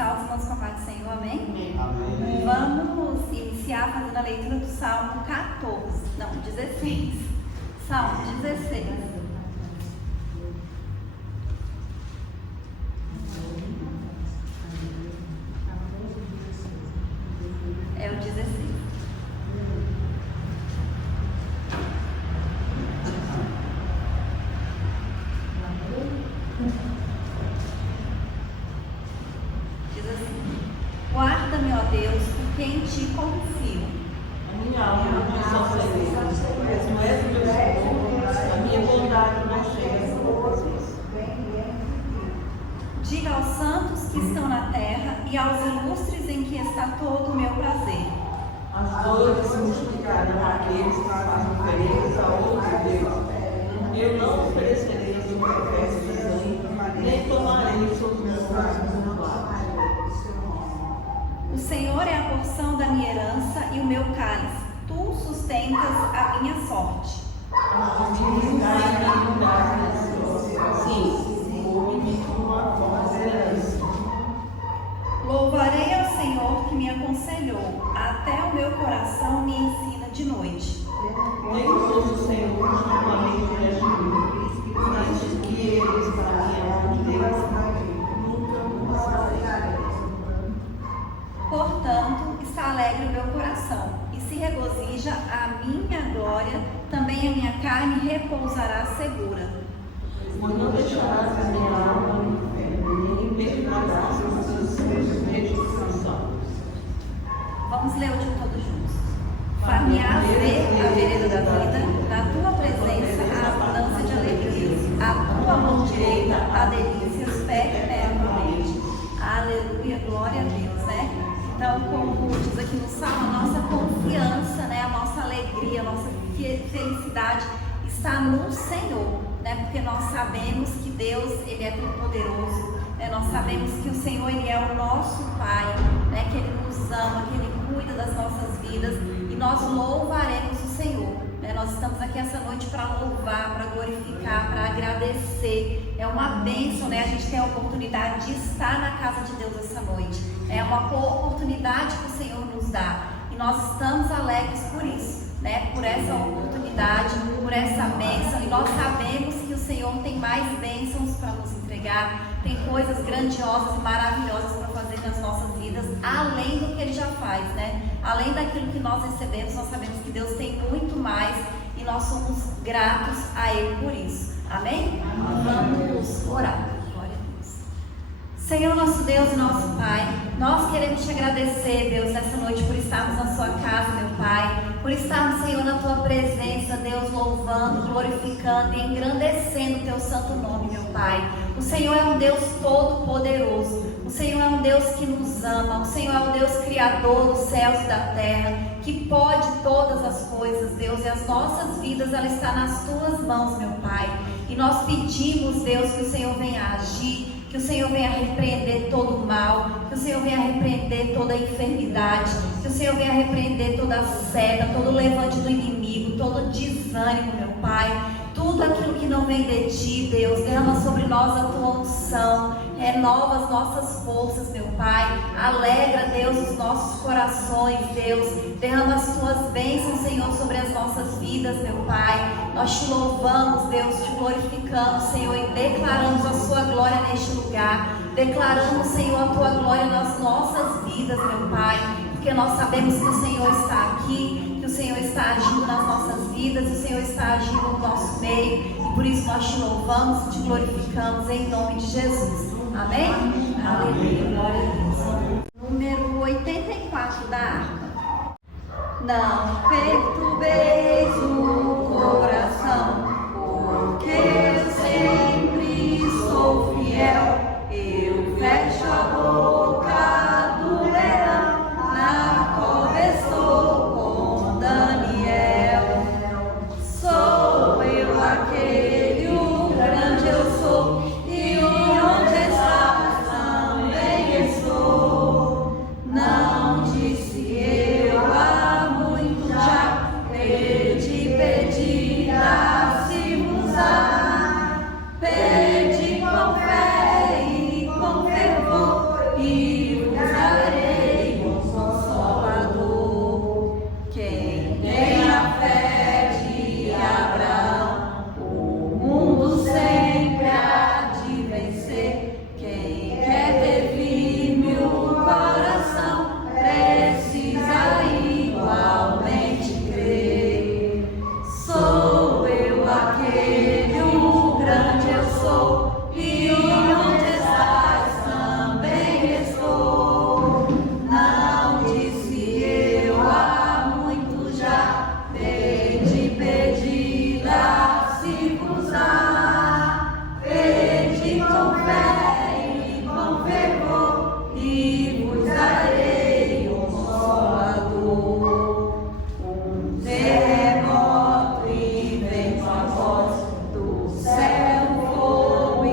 Salve, irmãos, com a paz do Senhor, amém? Amém. Vamos iniciar fazendo a leitura do Salmo 16. Salmo 16. É o 16. Diz assim: guarda-me, ó Deus, porque em ti confio. A minha alma não só Senhor, mas não és meu Senhor, a minha bondade não chega a vocês. Diga aos santos que estão na terra e aos ilustres em que está todo o meu prazer. As dores se multiplicarão àqueles que fazem oferendas a outro Deus. Eu não oferecerei as ofertas de sangue, nem tomarei sobre meus braços um plato. O Senhor é a porção da minha herança e o meu cálice. Tu sustentas a minha sorte. Sim, ouve-me com a voz da herança. Louvarei ao Senhor que me aconselhou. Até o meu coração me ensina de noite. Tenho posto o Senhor ultimamente diante de mim, antes que ele está na minha mão direita, nunca me passarei. Portanto, está alegre o meu coração, e se regozija a minha glória, também a minha carne repousará segura. Mas não deixarás a minha alma no inferno, nem perderás as suas restituição. Vamos ler o último todos juntos. Far-me-ás ver a vereda da vida, na tua presença a abundância de alegrias, a tua mão direita a delícias perpetuamente. Aleluia, glória a Deus, né? Então, como diz aqui no Salmo, a nossa confiança, né, a nossa alegria, a nossa felicidade está no Senhor, né? Porque nós sabemos que Deus, Ele é todo poderoso, né? Nós sabemos que o Senhor, Ele é o nosso Pai, né? Que Ele nos ama, que Ele cuida das nossas vidas, e nós louvaremos o Senhor, né? Nós estamos aqui essa noite para louvar, para glorificar, para agradecer. É uma bênção, né? A gente tem a oportunidade de estar na casa de Deus essa noite. É uma oportunidade que o Senhor nos dá, e nós estamos alegres por isso, né? Por essa oportunidade, por essa bênção, e nós sabemos que o Senhor tem mais bênçãos para nos entregar, tem coisas grandiosas e maravilhosas para fazer nas nossas vidas, além do que Ele já faz, né? Além daquilo que nós recebemos, nós sabemos que Deus tem muito mais, e nós somos gratos a Ele por isso. Amém? Vamos orar. Senhor, nosso Deus e nosso Pai, nós queremos te agradecer, Deus, nessa noite por estarmos na sua casa, meu Pai, por estarmos, Senhor, na tua presença, Deus, louvando, glorificando e engrandecendo o teu santo nome, meu Pai. O Senhor é um Deus todo poderoso, o Senhor é um Deus que nos ama, o Senhor é um Deus criador dos céus e da terra, que pode todas as coisas, Deus, e as nossas vidas, ela está nas tuas mãos, meu Pai. E nós pedimos, Deus, que o Senhor venha agir, que o Senhor venha repreender todo o mal, que o Senhor venha repreender toda a enfermidade, que o Senhor venha repreender toda a seta, todo o levante do inimigo, todo o desânimo, meu Pai. Tudo aquilo que não vem de ti, Deus, derrama sobre nós a tua unção, renova as nossas forças, meu Pai. Alegra, Deus, os nossos corações, Deus. Derrama as tuas bênçãos, Senhor, sobre as nossas vidas, meu Pai. Nós te louvamos, Deus, te glorificamos, Senhor, e declaramos a sua glória neste lugar. Declaramos, Senhor, a tua glória nas nossas vidas, meu Pai, porque nós sabemos que o Senhor está aqui, que o Senhor está agindo nas nossas vidas, o Senhor está agindo no nosso meio, e por isso nós te louvamos e te glorificamos em nome de Jesus. Amém? Aleluia, glória a Deus. Número 84 da harpa. Não perturbeis o coração, porque eu sempre sou fiel. Eu fecho a boca do leão, na cova estou com Daniel. Sou eu aquele, o grande eu sou, e onde estás também estou. Não disse eu há muito já, ele te pedirá se usar. sou, e onde estás também estou. Não disse eu há muito já, pedi a se vos dar. Pedi com fé e com fervor, e vos darei um Consolador. Um terremoto e vento a voz do céu, fogo e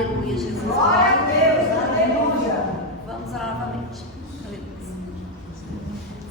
Aleluia, Jesus. Glória a Deus, aleluia. Vamos orar novamente. Aleluia.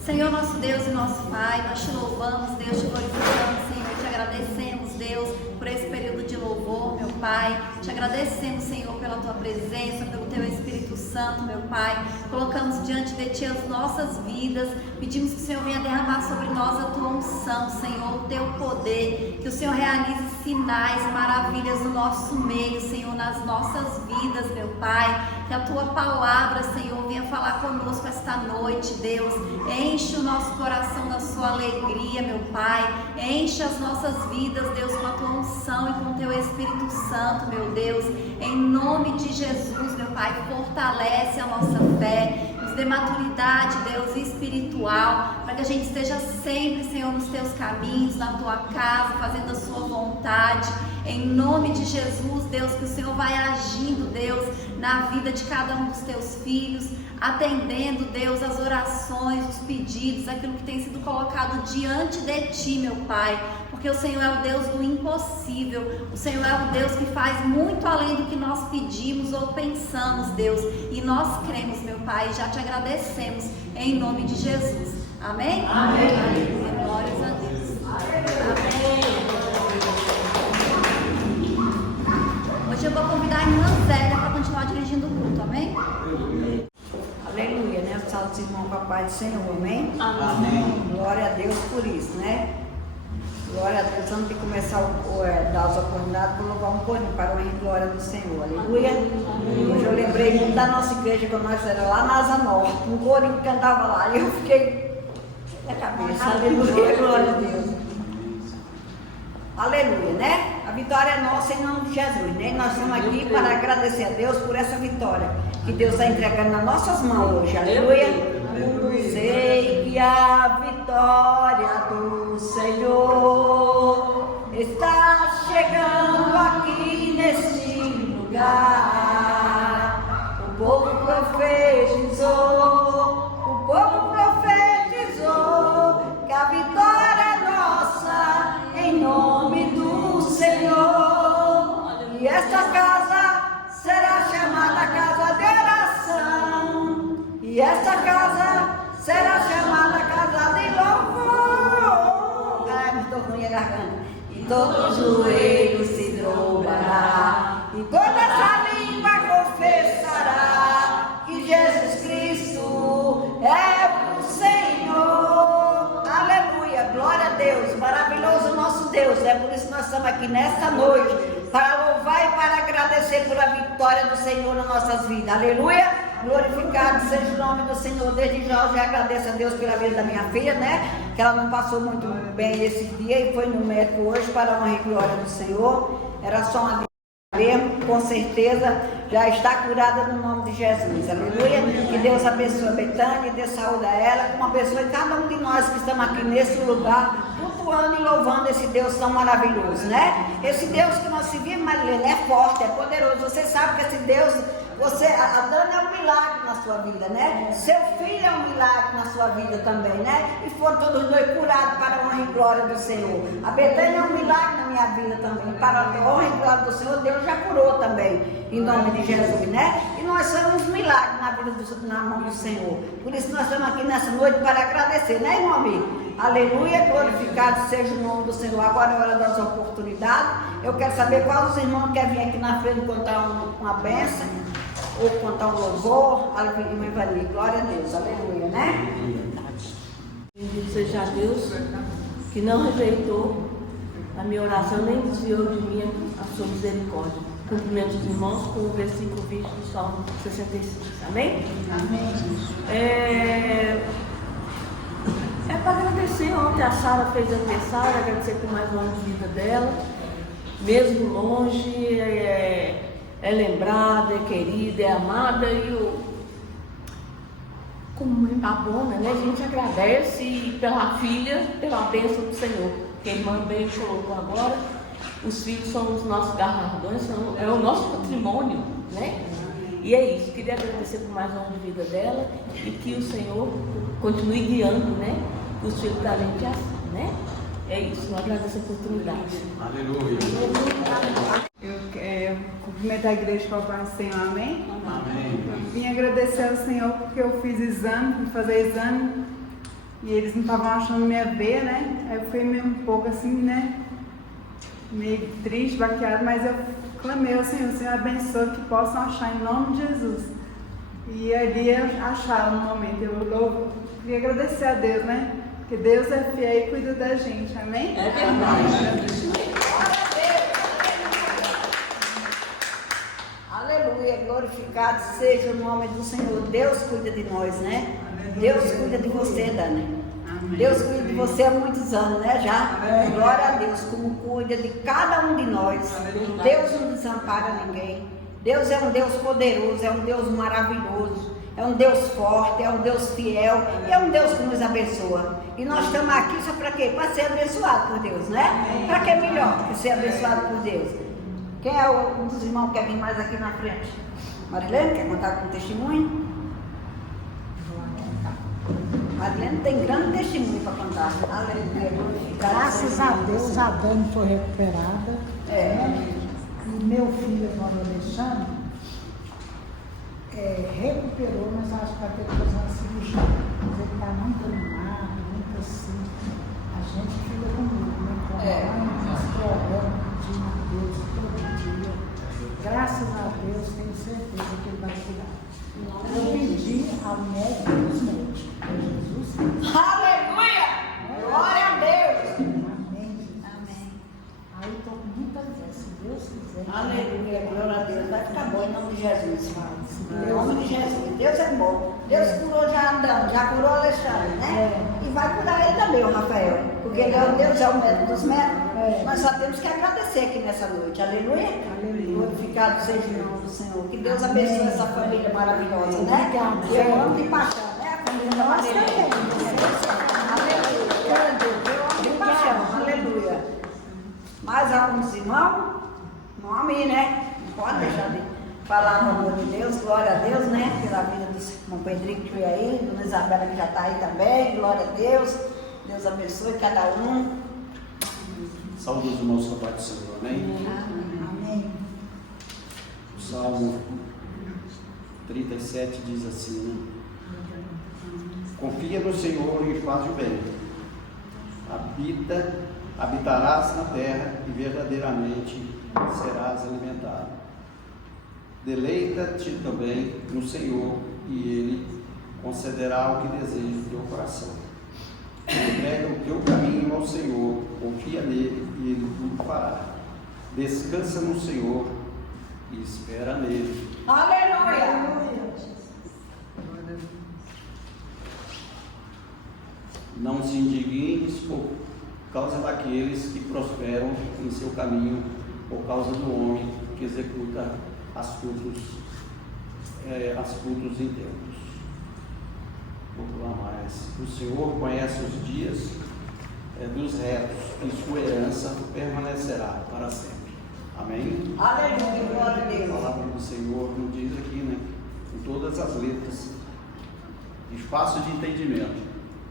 Senhor, nosso Deus e nosso Pai, nós te louvamos, Deus, te glorificamos, Senhor, te agradecemos, Deus, por esse período de louvor, meu Pai. Te agradecemos, Senhor, pela tua presença, pelo teu Espírito Santo, meu Pai. Colocamos diante de ti as nossas vidas, pedimos que o Senhor venha derramar sobre nós a tua unção, Senhor, o teu poder, que o Senhor realize sinais, maravilhas no nosso meio, Senhor, nas nossas vidas, meu Pai. Que a tua palavra, Senhor, venha falar conosco esta noite, Deus. Enche o nosso coração da sua alegria, meu Pai. Enche as nossas vidas, Deus, com a tua unção e com o teu Espírito Santo, meu Deus. Em nome de Jesus, meu Pai, fortalece a nossa fé. Nos dê maturidade, Deus, espiritual, para que a gente esteja sempre, Senhor, nos teus caminhos, na tua casa, fazendo a sua vontade. Em nome de Jesus, Deus, que o Senhor vai agindo, Deus, na vida de cada um dos teus filhos, atendendo, Deus, as orações, os pedidos, aquilo que tem sido colocado diante de ti, meu Pai, porque o Senhor é o Deus do impossível, o Senhor é o Deus que faz muito além do que nós pedimos ou pensamos, Deus, e nós cremos, meu Pai, e já te agradecemos, em nome de Jesus. Amém? Amém. Amém. Glórias a Deus. Amém. Hoje eu vou convidar a irmã Zélia para continuar dirigindo o culto, amém? Aleluia, né? Salve os irmãos, papai do Senhor, amém? Amém. Glória a Deus por isso, né? Glória a Deus. Antes de começar a dar as oportunidades, vou louvar um pouquinho para o glória do Senhor, aleluia. Hoje eu lembrei muito da nossa igreja, quando nós éramos lá na Asa Norte, um corinho que cantava lá, e eu fiquei na cabeça, aleluia, glória a Deus. Aleluia, né? A vitória é nossa em nome de Jesus, né? Nós estamos aqui para agradecer a Deus por essa vitória que Deus está entregando nas nossas mãos hoje, aleluia. Sei que a vitória do Senhor está chegando aqui nesse lugar. O povo profetizou que a vitória é nossa em nome do Senhor. E esta casa será chamada casa de oração. E esta casa será chamada casa de louvor. Ai, me estou ruim a garganta. E todo joelho se dobrará, e toda essa língua confessará que Jesus Cristo é o Senhor. Aleluia, glória a Deus, maravilhoso nosso Deus. É por isso que nós estamos aqui nesta noite, para louvar e para agradecer por a vitória do Senhor nas nossas vidas. Aleluia. Glorificado seja o nome do Senhor. Desde já eu já agradeço a Deus pela vida da minha filha, né? Que ela não passou muito bem esse dia e foi no médico hoje para a honra e glória do Senhor. Era só uma mesmo, com certeza já está curada no nome de Jesus, aleluia. Que Deus abençoe a Betânia e dê saúde a ela, como abençoe cada um de nós que estamos aqui nesse lugar, cultuando e louvando esse Deus tão maravilhoso, né? Esse Deus que nós seguimos, Marilene, é forte, é poderoso. Você sabe que esse Deus, a Dana é um milagre na sua vida, né? Seu filho é um milagre na sua vida também, né? E foram todos dois curados para a honra e glória do Senhor. A Betânia é um milagre na minha vida também, para a honra e glória do Senhor. Deus já curou também, em nome de Jesus, né? E nós somos milagres na vida na mão do Senhor. Por isso nós estamos aqui nessa noite para agradecer, né, irmão amigo? Aleluia, glorificado seja o nome do Senhor. Agora é a hora das oportunidades. Eu quero saber quais os irmãos querem vir aqui na frente contar uma bênção ou contar um louvor. Aleluia, glória a Deus, aleluia, né? Bendito seja Deus, que não rejeitou a minha oração, nem desviou de mim a sua misericórdia. Cumprimento os irmãos com o versículo 20 do Salmo 65. Amém? Amém. É para agradecer. Ontem a Sara fez aniversário, agradecer por mais um ano de vida dela. Mesmo longe, é lembrada, é querida, é amada. E como mãe babona, né? A gente agradece pela filha, pela bênção do Senhor. Que a irmã bem colocou agora. Os filhos são os nossos galardões, é o nosso patrimônio, né? E é isso, queria agradecer por mais um ano de vida dela e que o Senhor continue guiando, né? Os filhos da gente assim, né? É isso, eu agradeço a oportunidade. Aleluia. Eu cumprimento da igreja Papai do Senhor, amém? Amém. Vim agradecer ao Senhor porque eu fiz exame, fui fazer exame e eles não estavam achando minha veia, né? Aí eu fui meio um pouco assim, né? Meio triste, baqueado, mas eu clamei ao Senhor, o Senhor abençoe que possam achar em nome de Jesus. E ali acharam no momento. Eu queria agradecer a Deus, né? Porque Deus é fiel e cuida da gente, amém? É verdade. Aleluia, glorificado seja o nome do Senhor. Deus cuida de nós, né? Deus cuida de você, Dani. Deus cuida de você há muitos anos, né? Já. Glória a Deus, como cuida de cada um de nós. Deus não desampara ninguém. Deus é um Deus poderoso, é um Deus maravilhoso, é um Deus forte, é um Deus fiel, e é um Deus que nos abençoa. E nós estamos aqui só para quê? Para ser abençoado por Deus, né? Para que melhor que ser abençoado por Deus? Quem é um dos irmãos que quer vir mais aqui na frente? Marilene, quer contar com testemunho? Marilene tem grande testemunho para contar. Aleluia. Graças a Deus a Dani foi recuperada. E meu filho, irmão Alexandre, recuperou, mas acho que vai ter que fazer uma cirurgia. Mas ele está muito animado, muito assim. A gente fica com medo, né? Chorando, pedindo a Deus todo dia. Graças a Deus, tenho certeza que ele vai cuidar. Eu pedi ao médico dos médicos, Jesus. Aleluia! Glória a Deus! Amém. Amém. Aí estou com muita fé, se Deus quiser. Aleluia, glória a Deus. Vai ficar bom em nome de Jesus, Pai. Em nome de Jesus. Deus é bom. Deus curou já Adão, já curou Alexandre, né? E vai curar ele também, o Rafael. Porque ele é o Deus, é o médico dos médicos. Nós só temos que agradecer aqui nessa noite. Aleluia. Glorificado seja o nome do Senhor. Que Deus abençoe essa família maravilhosa, né? Que eu amo de paixão, né? A família da Maria. Aleluia. Eu amo de paixão. Aleluia. Mais alguns irmãos? Nome, né? Não pode deixar de falar no amor de Deus. Glória a Deus, né? Pela vida do irmão Pedrinho que veio aí, dona Isabela que já está aí também. Glória a Deus. Deus abençoe cada um. Saúde os irmãos com a paz do Senhor, amém? Amém. O Salmo 37 diz assim: confia no Senhor e faz o bem. Habitarás na terra e verdadeiramente serás alimentado. Deleita-te também no Senhor e Ele concederá o que deseja o teu coração. Entrega o teu caminho ao Senhor, confia nele e Ele tudo fará. Descansa no Senhor e espera nele. Aleluia. Não se indignes por causa daqueles que prosperam em seu caminho, por causa do homem que executa as frutos intentos. Vou falar mais. O Senhor conhece os dias dos retos, e sua herança permanecerá para sempre. Amém? Aleluia, glória a A Deus. palavra do Senhor nos diz aqui, né, em todas as letras, de fácil de entendimento,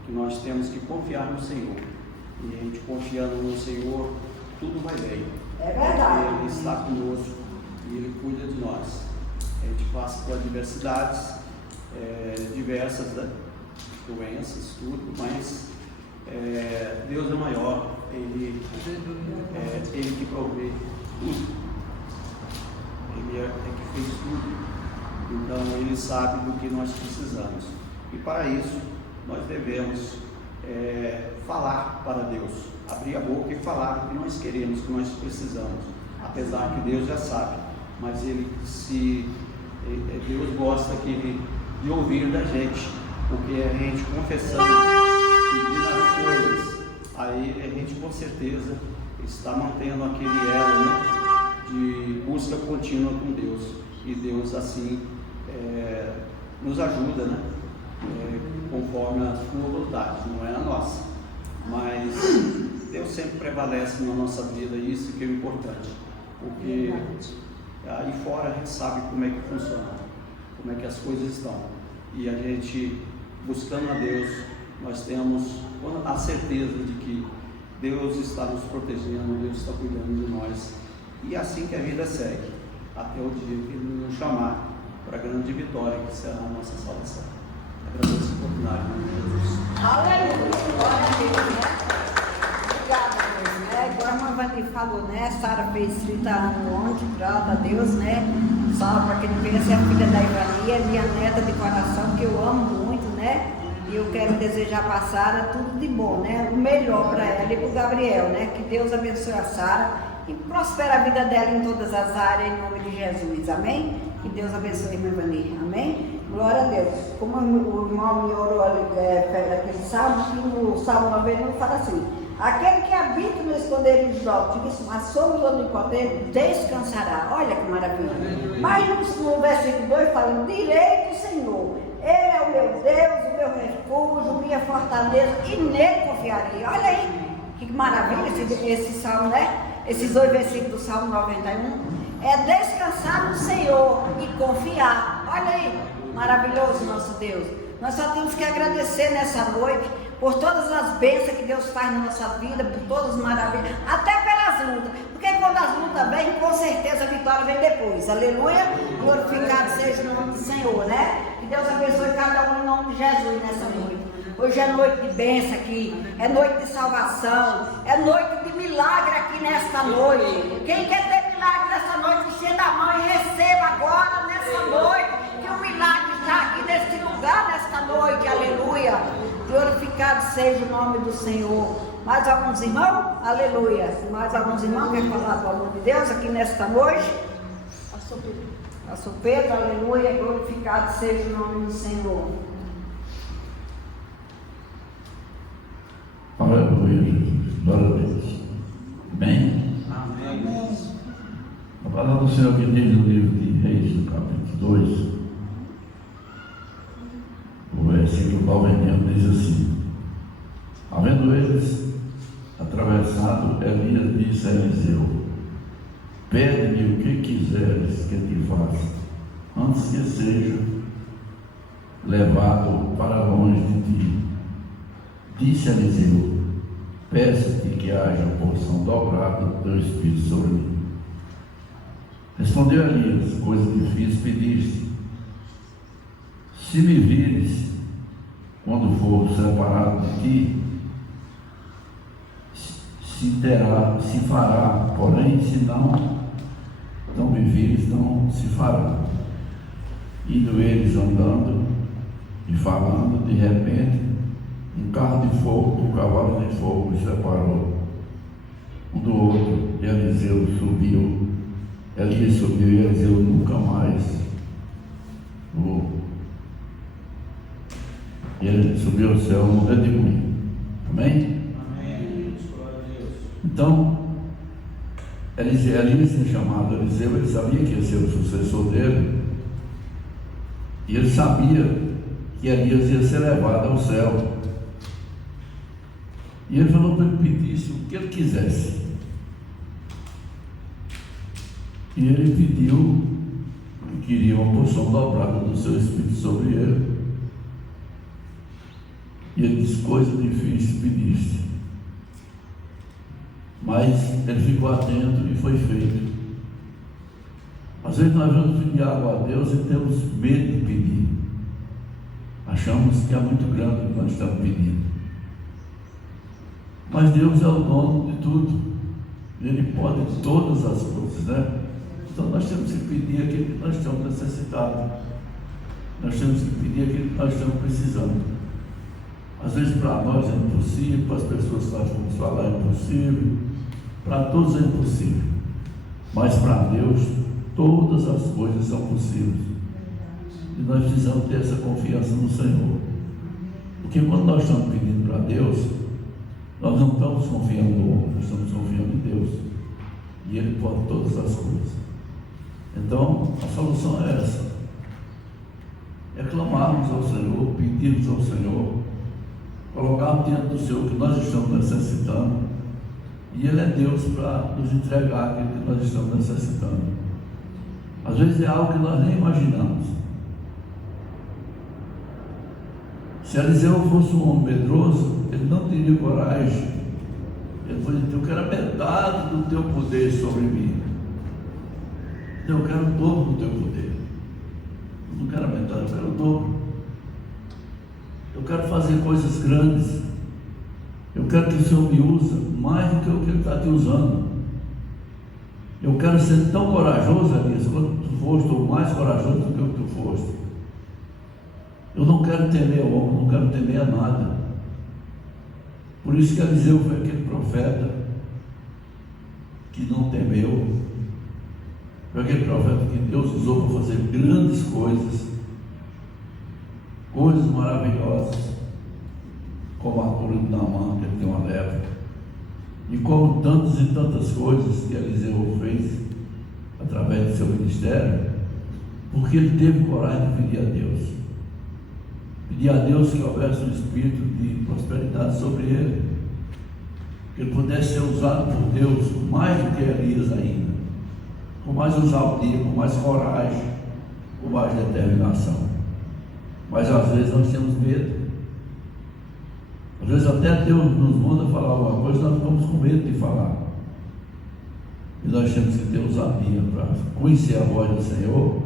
que nós temos que confiar no Senhor. E a gente confiando no Senhor, tudo vai bem. É verdade. Ele está conosco e Ele cuida de nós. A gente passa por adversidades diversas, né? Doenças, tudo, mas Deus é maior. Ele que provê tudo. Ele é que fez tudo. Então Ele sabe do que nós precisamos. E para isso nós devemos falar para Deus, abrir a boca e falar o que nós queremos, o que nós precisamos, apesar que Deus já sabe, mas Deus gosta de ouvir da gente, porque a gente confessando, pedindo as coisas, aí a gente com certeza está mantendo aquele elo, né, de busca contínua com Deus, e Deus assim nos ajuda, né? Conforme a sua vontade, não é a nossa, mas Deus sempre prevalece na nossa vida, e isso que é importante, porque aí fora a gente sabe como é que funciona, como é que as coisas estão, e a gente buscando a Deus, nós temos a certeza de que Deus está nos protegendo, Deus está cuidando de nós, e é assim que a vida segue. até o dia que Ele nos chamar para a grande vitória que será a nossa salvação. Agradeço a oportunidade, em nome de Jesus. Aleluia, glória a Deus, né? Obrigada, Deus, né? Igual a irmã Vani falou, né? Sara fez 30 anos ontem, graças a Deus, né? Só para quem não conhece, é a filha da Ivani, é minha neta de coração, que eu amo muito, né? E eu quero desejar para a Sara tudo de bom, né? O melhor para ela e para o Gabriel, né? Que Deus abençoe a Sara e prospere a vida dela em todas as áreas, em nome de Jesus, amém? Que Deus abençoe a irmã Ivani, amém? Glória a Deus. Como o irmão me orou ali, aquele salmo, que no Salmo 91 fala assim: aquele que habita no esconderijo do Altíssimo, a sombra do Onipotente descansará. Olha que maravilha. Mas no versículo 2 fala: direi do Senhor, Ele é o meu Deus, o meu refúgio, minha fortaleza, e nele confiarei. Olha aí, que maravilha esse salmo, né? Esses 2 versículos do Salmo 91. É descansar no Senhor e confiar. Olha aí, maravilhoso nosso Deus. Nós só temos que agradecer nessa noite por todas as bênçãos que Deus faz na nossa vida, por todas as maravilhas, até pelas lutas. Porque quando as lutas vêm, com certeza a vitória vem depois. Aleluia. Glorificado seja o nome do Senhor, né? Que Deus abençoe cada um em nome de Jesus nessa noite. Hoje é noite de bênção aqui, é noite de salvação, é noite de milagre aqui nesta noite. Quem quer ter milagre nessa noite, estenda a mão e receba agora nessa noite, que o milagre está aqui neste lugar nesta noite, aleluia. Glorificado seja o nome do Senhor. Mais alguns irmãos? Aleluia. Mais alguns irmãos querem falar do amor de Deus aqui nesta noite? Pastor Pedro, aleluia. Glorificado seja o nome do Senhor. Aleluia, Jesus. Glória a Deus. Amém? Amém. A palavra do Senhor que diz no livro de Reis, no capítulo 2, o versículo 91 diz assim: havendo eles atravessado, Elias disse a Eliseu: pede-me o que quiseres que te faça, antes que seja levado para longe de ti. Disse Eliseu: peço-te que haja porção dobrada do teu espírito sobre mim. Respondeu Elias: coisa difícil pediste. Se me vires quando for separado de ti, se fará, porém se não me vires, não se fará. Indo eles andando e falando, de repente um carro de fogo, um cavalo de fogo se separou um do outro, e Eliseu subiu. Elias subiu e Eliseu nunca mais voou. E ele subiu ao céu no redemoinho. Amém? Amém. Então, Elias tinha chamado Eliseu, ele sabia que ia ser o sucessor dele, e ele sabia que Elias ia ser levado ao céu. E ele falou para ele pedisse o que ele quisesse. E ele pediu que queria uma porção dobrada do seu espírito sobre ele. E ele disse: coisa difícil pediste. Mas ele ficou atento e foi feito. Às vezes nós vamos pedir algo a Deus e temos medo de pedir. Achamos que é muito grande o que nós estamos pedindo. Mas Deus é o dono de tudo. Ele pode todas as coisas, né? Então nós temos que pedir aquilo que nós estamos necessitados. Nós temos que pedir aquilo que nós estamos precisando. Às vezes para nós é impossível, para as pessoas que nós vamos falar é impossível, para todos é impossível. Mas para Deus todas as coisas são possíveis. E nós precisamos ter essa confiança no Senhor. Porque quando nós estamos pedindo para Deus, nós não estamos confiando no homem, nós estamos confiando em Deus. E Ele pode todas as coisas. Então, a solução é essa. É clamarmos ao Senhor, pedirmos ao Senhor, colocarmos diante do Senhor o que nós estamos necessitando. E Ele é Deus para nos entregar aquilo que nós estamos necessitando. Às vezes é algo que nós nem imaginamos. Se Eliseu fosse um homem medroso, ele não teria coragem. Ele foi dizer: eu quero metade do teu poder sobre mim. Então eu quero o dobro do teu poder. Eu não quero a metade, eu quero o dobro. Eu quero fazer coisas grandes. Eu quero que o Senhor me use mais do que o que Ele está te usando. Eu quero ser tão corajoso, Elias, quanto tu foste, ou mais corajoso do que o que tu foste. Eu não quero temer ao homem, não quero temer a nada. Por isso que Eliseu foi aquele profeta que não temeu. Foi aquele profeta que Deus usou para fazer grandes coisas, coisas maravilhosas, como a cura de Naamã, que ele tem uma lepra, e como tantas e tantas coisas que Eliseu fez através do seu ministério, porque ele teve coragem de pedir a Deus. Pedir a Deus que houvesse um espírito de prosperidade sobre ele, que ele pudesse ser usado por Deus mais do que Elias ainda, com mais ousadia, com mais coragem, com mais determinação. Mas às vezes nós temos medo. Às vezes até Deus nos manda falar alguma coisa, nós ficamos com medo de falar. E nós temos que ter ousadia para conhecer a voz do Senhor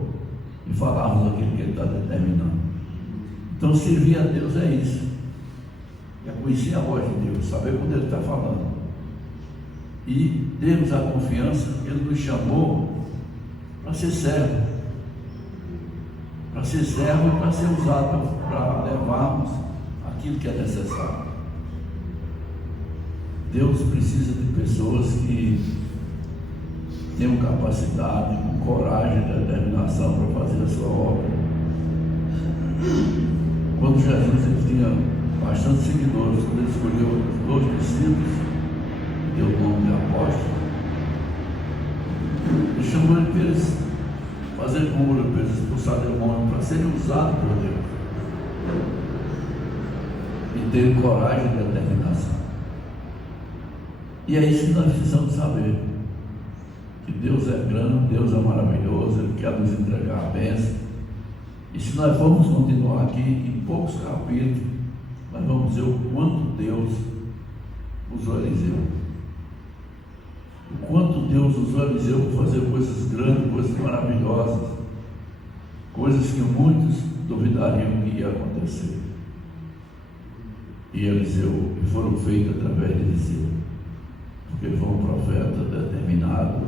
e falarmos aquilo que Ele está determinando. Então servir a Deus é isso. É conhecer a voz de Deus, saber quando Ele está falando. E termos a confiança que Ele nos chamou para ser servo. Para ser servo e para ser usado para levarmos aquilo que é necessário. Deus precisa de pessoas que tenham capacidade, coragem e determinação para fazer a sua obra. Quando Jesus ele tinha bastante seguidores, quando ele escolheu os 2 discípulos, deu o nome de apóstolo, ele chamou ele para eles fazer cura, para eles expulsar demônios, para serem usados por Deus. E ter coragem e determinação. E é isso que nós precisamos saber. Que Deus é grande, Deus é maravilhoso, Ele quer nos entregar a bênção. E se nós formos continuar aqui em poucos capítulos, nós vamos ver o quanto Deus usou Eliseu. O quanto Deus usou Eliseu para fazer coisas grandes, coisas maravilhosas, coisas que muitos duvidariam que ia acontecer. E Eliseu foram feitas através de Eliseu, porque ele foi um profeta determinado,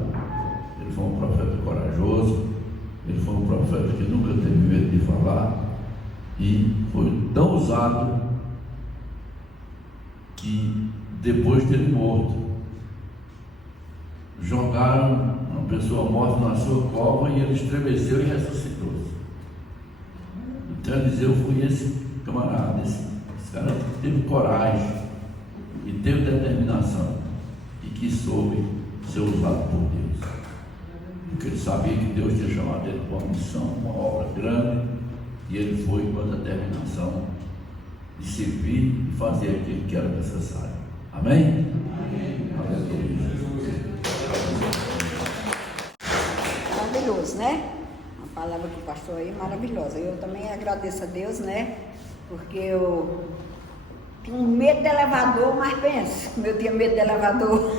ele foi um profeta corajoso, ele foi um profeta que nunca teve medo de falar, e foi tão usado que depois dele morto, jogaram uma pessoa morta na sua cova e ele estremeceu e ressuscitou-se. Então Eliseu foi esse camarada, esse cara que teve coragem e teve determinação e que soube ser usado por Deus, porque ele sabia que Deus tinha chamado ele para uma missão, uma obra grande, e ele foi com a determinação de servir e fazer aquilo que era necessário. Amém? Amém. Aleluia. Maravilhoso, né? A palavra do pastor aí é maravilhosa. Eu também agradeço a Deus, né? Porque eu tinha medo de elevador, mas pensa, como eu tinha medo de elevador.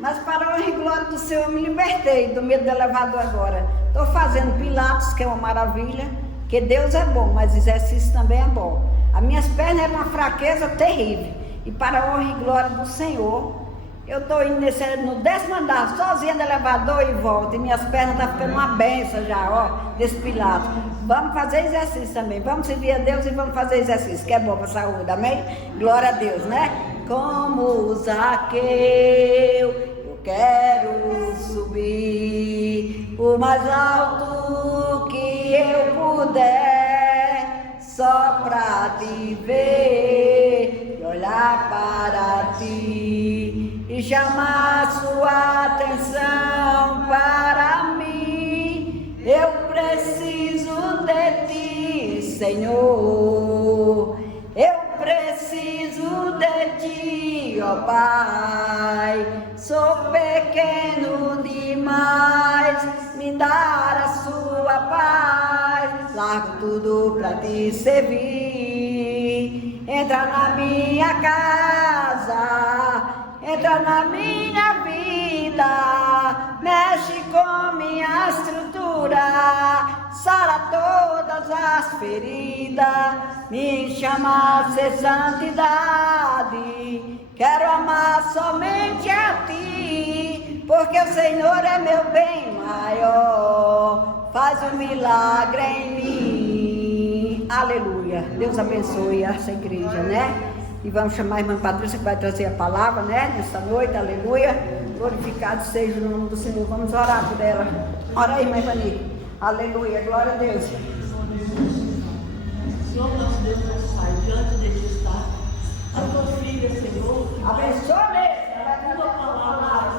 Mas para a honra e glória do Senhor, eu me libertei do medo de elevador agora. Estou fazendo pilates, que é uma maravilha, que Deus é bom, mas exercício também é bom. As minhas pernas eram uma fraqueza terrível. E para a honra e glória do Senhor, eu estou indo no 10º andar, sozinha no elevador e volto. E minhas pernas estão ficando uma benção já, ó, desse pilates. Vamos fazer exercício também. Vamos servir a Deus e vamos fazer exercício, que é bom para a saúde, amém? Glória a Deus, né? Como Zaqueu, eu quero subir o mais alto que eu puder, só para te ver e olhar para ti e chamar sua atenção para mim. Eu preciso de ti, Senhor. Eu preciso de ti, ó Pai. Sou pequeno demais, me dar a sua paz. Largo tudo pra te servir. Entra na minha casa, entra na minha vida, mexe com minha cura, sara todas as feridas, me chama a ser santidade. Quero amar somente a Ti, porque o Senhor é meu bem maior. Faz um milagre em mim. Aleluia. Deus abençoe essa igreja, né? E vamos chamar a irmã Patrícia que vai trazer a palavra, né? Nesta noite, aleluia. Glorificado seja o nome do Senhor. Vamos orar por ela. Ora aí, irmã Ivani. Aleluia. Glória a Deus. Senhor nosso Deus, nosso Pai, diante de Ti está a tua filha, Senhor. Abençoe. A tua palavra,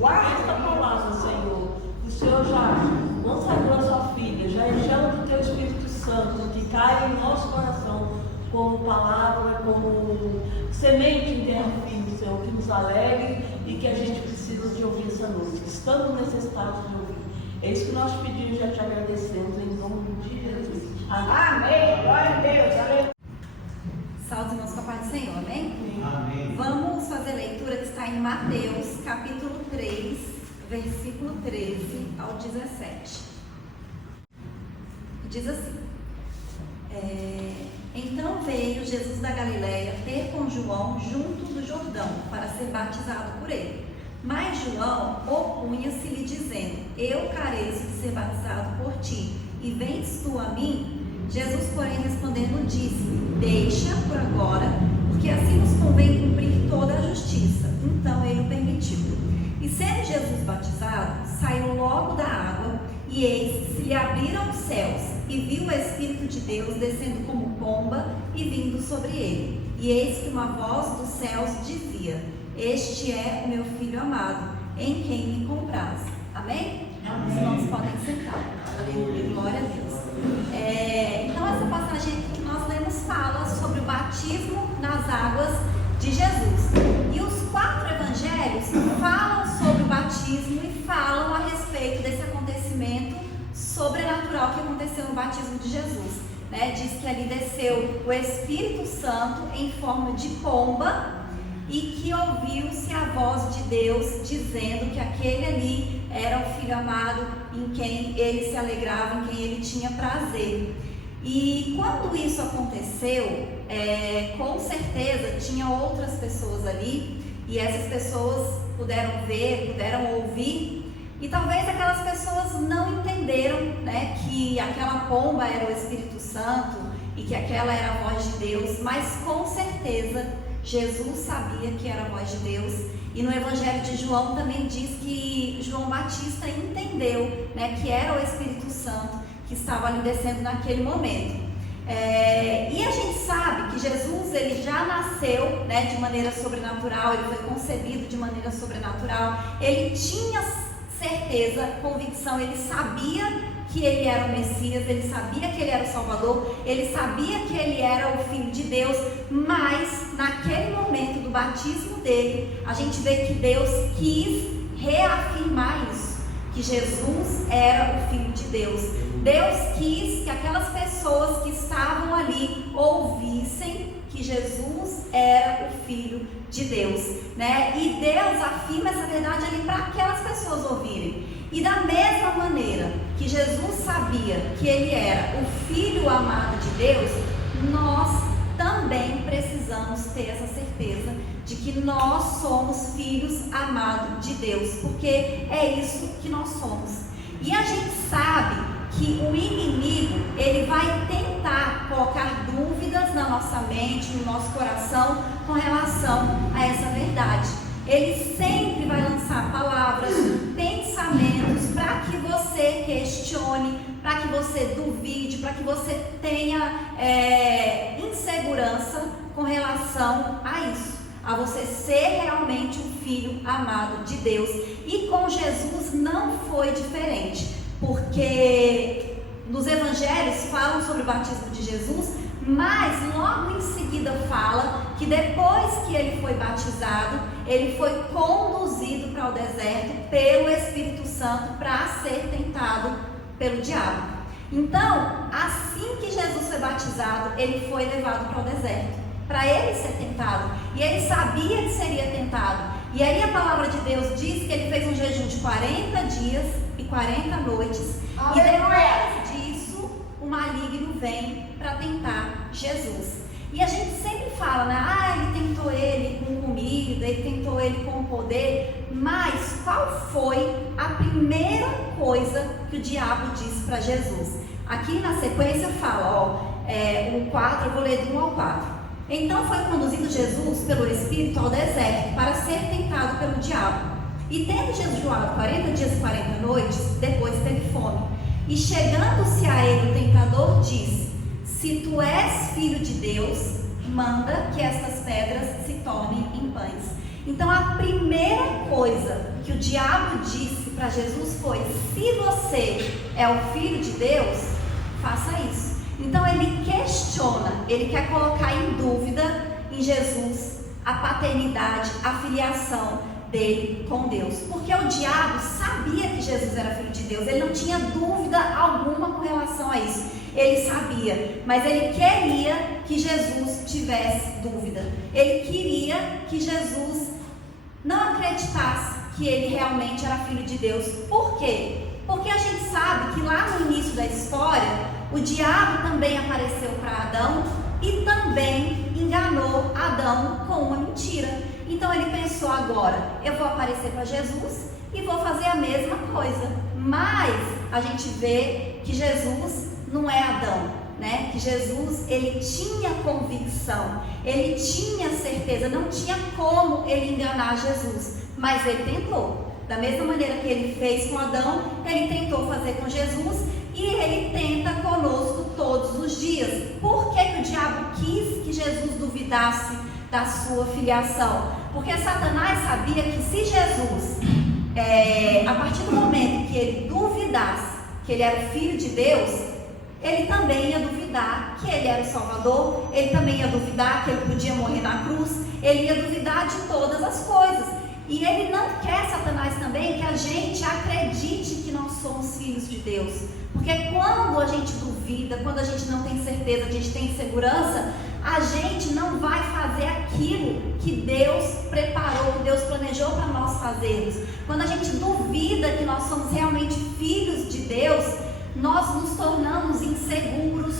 esta palavra, Senhor, o Senhor já consagrou a sua filha, já encheu do teu Espírito Santo, que cai em nosso coração como palavra, como semente em terra firme, Senhor, que nos alegre e que a gente precisa de ouvir essa noite. Estamos necessitados de ouvir. É isso que nós pedimos e já te agradecemos em nome de Jesus. Amém. Glória a Deus. Aleluia. Salve, irmãos, com a paz do Senhor, amém? Amém. Vamos fazer a leitura que está em Mateus, capítulo 3, versículo 13 ao 17. Diz assim: Então veio Jesus da Galileia ter com João junto do Jordão, para ser batizado por ele. Mas João opunha-se-lhe, dizendo: Eu careço de ser batizado por ti, e vens tu a mim? Jesus, porém, respondendo, disse-lhe: Deixa por agora, porque assim nos convém cumprir toda a justiça. Então ele o permitiu. E sendo Jesus batizado, saiu logo da água, e eis que se lhe abriram os céus, e viu o Espírito de Deus descendo como pomba e vindo sobre ele. E eis que uma voz dos céus dizia: Este é o meu Filho amado, em quem me compraz. Amém? Os irmãos podem sentar. Aleluia, glória a Deus. Então essa passagem que nós lemos fala sobre o batismo nas águas de Jesus. E os 4 evangelhos falam sobre o batismo e falam a respeito desse acontecimento sobrenatural que aconteceu no batismo de Jesus, né? Diz que ali desceu o Espírito Santo em forma de pomba e que ouviu-se a voz de Deus dizendo que aquele ali era o Filho amado em quem ele se alegrava, em quem ele tinha prazer. E quando isso aconteceu, com certeza tinha outras pessoas ali, e essas pessoas puderam ver, puderam ouvir, e talvez aquelas pessoas não entenderam, né, que aquela pomba era o Espírito Santo e que aquela era a voz de Deus, mas com certeza Jesus sabia que era a voz de Deus. E no Evangelho de João também diz que João Batista entendeu, né, que era o Espírito Santo que estava ali descendo naquele momento. E a gente sabe que Jesus, ele já nasceu, né, de maneira sobrenatural, ele foi concebido de maneira sobrenatural, ele tinha certeza, convicção, ele sabia que ele era o Messias, ele sabia que ele era o Salvador, ele sabia que ele era o Filho de Deus, mas naquele momento do batismo dele, a gente vê que Deus quis reafirmar isso, que Jesus era o Filho de Deus. Deus quis que aquelas pessoas que estavam ali ouvissem que Jesus era o Filho de Deus, né? E Deus afirma essa verdade ali para aquelas pessoas ouvirem. E da mesma maneira que Jesus sabia que ele era o Filho amado de Deus, nós também precisamos ter essa certeza de que nós somos filhos amados de Deus, porque é isso que nós somos. E a gente sabe que o inimigo, ele vai tentar colocar dúvidas na nossa mente, no nosso coração, com relação a essa verdade. Ele sempre vai lançar palavras, pensamentos, para que você questione, para que você duvide, para que você tenha insegurança com relação a isso, a você ser realmente um filho amado de Deus. E com Jesus não foi diferente, porque nos evangelhos falam sobre o batismo de Jesus, mas logo em seguida fala que depois que ele foi batizado, ele foi conduzido para o deserto pelo Espírito Santo para ser tentado pelo diabo. Então, assim que Jesus foi batizado, ele foi levado para o deserto, para ele ser tentado. E ele sabia que seria tentado. E aí a palavra de Deus diz que ele fez um jejum de 40 dias e 40 noites. E depois disso, o maligno vem para tentar Jesus. E a gente sempre fala, né? Ele tentou ele com comida, ele tentou ele com poder. Mas qual foi a primeira coisa que o diabo disse para Jesus? Aqui na sequência fala, o 4, eu vou ler do 1 ao 4. Então foi conduzido Jesus pelo Espírito ao deserto para ser tentado pelo diabo. E tendo jejuado 40 dias e 40 noites, depois teve fome. E chegando-se a ele o tentador disse: se tu és filho de Deus, manda que estas pedras se tornem em pães. Então a primeira coisa que o diabo disse para Jesus foi: se você é o filho de Deus, faça isso. Então ele questiona, ele quer colocar em dúvida em Jesus a paternidade, a filiação dele com Deus. Porque o diabo sabia que Jesus era filho de Deus, ele não tinha dúvida alguma com relação a isso. Ele sabia, mas ele queria que Jesus tivesse dúvida. Ele queria que Jesus não acreditasse que ele realmente era filho de Deus. Por quê? Porque a gente sabe que lá no início da história, o diabo também apareceu para Adão e também enganou Adão com uma mentira. Então ele pensou: agora eu vou aparecer para Jesus e vou fazer a mesma coisa. Mas a gente vê que Jesus não é Adão, né? Que Jesus, ele tinha convicção, ele tinha certeza, não tinha como ele enganar Jesus, mas ele tentou. Da mesma maneira que ele fez com Adão, ele tentou fazer com Jesus e ele tenta conosco todos os dias. Por que que o diabo quis que Jesus duvidasse da sua filiação? Porque Satanás sabia que se Jesus, a partir do momento que ele duvidasse que ele era filho de Deus, ele também ia duvidar que ele era o Salvador, ele também ia duvidar que ele podia morrer na cruz, ele ia duvidar de todas as coisas. E ele não quer, Satanás, também, que a gente acredite que nós somos filhos de Deus. Porque quando a gente duvida, quando a gente não tem certeza, a gente tem insegurança, a gente não vai fazer aquilo que Deus preparou, que Deus planejou para nós fazermos. Quando a gente duvida que nós somos realmente filhos de Deus, nós nos tornamos inseguros,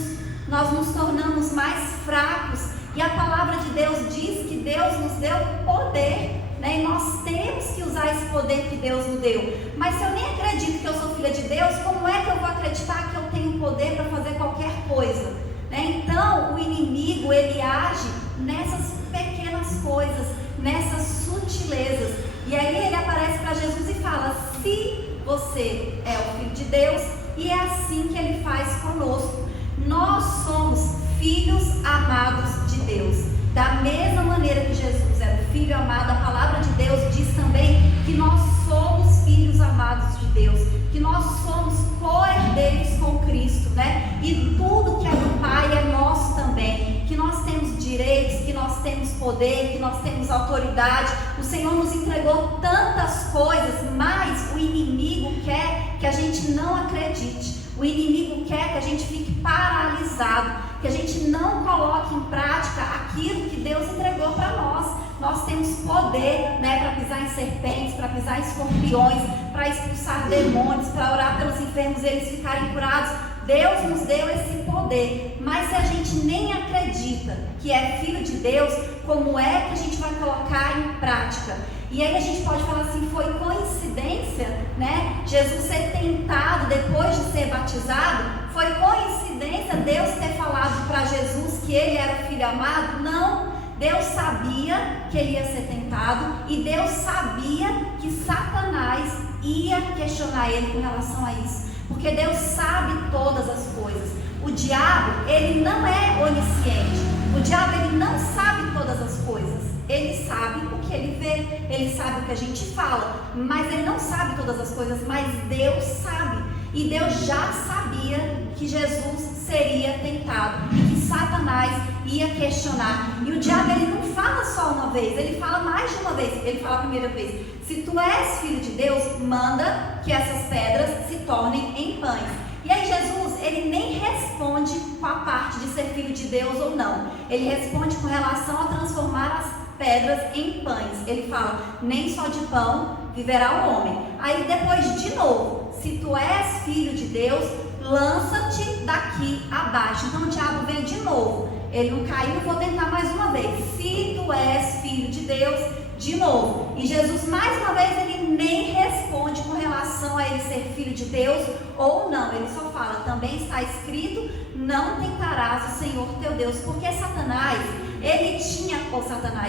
nós nos tornamos mais fracos. E a palavra de Deus diz que Deus nos deu poder, né? E nós temos que usar esse poder que Deus nos deu. Mas se eu nem acredito que eu sou filha de Deus, como é que eu vou acreditar que eu tenho poder para fazer qualquer coisa? Né? Então o inimigo, ele age nessas pequenas coisas, nessas sutilezas. E aí ele aparece para Jesus e fala: se você é o filho de Deus, e é assim que ele faz conosco. Nós somos filhos amados de Deus. Da mesma maneira que Jesus era o filho amado, a palavra de Deus diz também que nós somos filhos amados de Deus, que nós somos co-herdeiros com Cristo, né? E tudo que é do Pai é nosso também, que nós temos direitos, que nós temos poder, que nós temos autoridade. O Senhor nos entregou tantas coisas, mas o inimigo quer que a gente não acredite. O inimigo quer que a gente fique paralisado, que a gente não coloque em prática aquilo que Deus entregou para nós. Nós temos poder, né, para pisar em serpentes, para pisar em escorpiões, para expulsar demônios, para orar pelos enfermos e eles ficarem curados. Deus nos deu esse poder, mas se a gente nem acredita que é filho de Deus, como é que a gente vai colocar em prática? E aí a gente pode falar assim: foi coincidência, né? Jesus ser tentado depois de ser batizado? Foi coincidência Deus ter falado para Jesus que ele era o filho amado? Não. Deus sabia que ele ia ser tentado e Deus sabia que Satanás ia questionar ele com relação a isso. Porque Deus sabe todas as coisas. O diabo, ele não é onisciente. O diabo, ele não sabe todas as coisas. Ele sabe o que ele vê, ele sabe o que a gente fala, mas ele não sabe todas as coisas, mas Deus sabe. E Deus já sabia que Jesus seria tentado, que Satanás ia questionar. E o diabo, ele não fala só uma vez, ele fala mais de uma vez. Ele fala a primeira vez: se tu és filho de Deus, manda que essas pedras se tornem em pães. E aí Jesus, ele nem responde com a parte de ser filho de Deus ou não. Ele responde com relação a transformar as pedras em pães. Ele fala, nem só de pão viverá o homem. Aí depois de novo, se tu és filho de Deus, lança-te daqui abaixo. Então o diabo vem de novo. Ele não caiu, vou tentar mais uma vez. Se tu és filho de Deus, de novo. E Jesus mais uma vez ele nem responde com relação a ele ser filho de Deus ou não. Ele só fala, também está escrito, não tentarás o Senhor teu Deus. Porque Satanás, ele tinha,